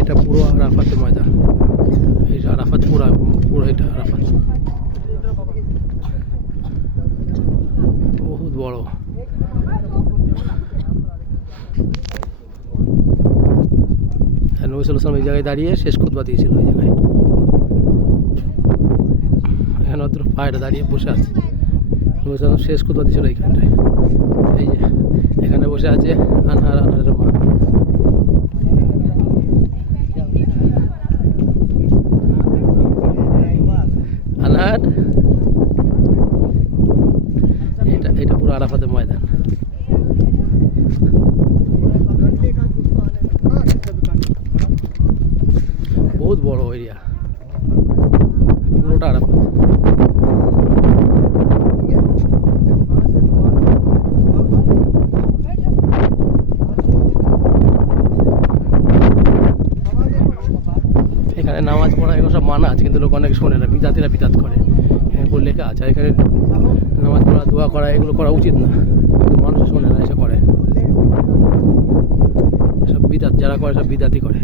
এটা পুরো আরাফাতের ময়দান, এই যে আরাফাত পুরো পুরো এটা আরাফাত, বহুত বড়। নবী সাল্লাল্লাহু আলাইহি ওয়াসাল্লাম এই জায়গায় দাঁড়িয়ে শেষ খুতবা দিয়েছিল। এই জায়গায় এখানে অত পায়রা দাঁড়িয়ে বসে আছে, নবী সাল্লাল্লাহু আলাইহি ওয়াসাল্লাম শেষ খুতবা দিয়েছিল এইখানটায়। এই যে এখানে বসে আছে আনহার, আনহারের মা। আনহার, এটা পুরো আরাফাতের ময়দান। বহুত বড় এরিয়া, পুরোটা আরাফাত। এখানে নামাজ পড়া এগুলো সব মানা আছে, কিন্তু লোক অনেকে শোনে না, বিদাতিরা বিদাত করে। এখানে পুরো লেখা আছে এখানে নামাজ পড়া, দোয়া করা এগুলো করা উচিত না, কিন্তু মানুষ শোনে না, এসে করে। সব বিদাত যারা করে সব বিদাতি করে।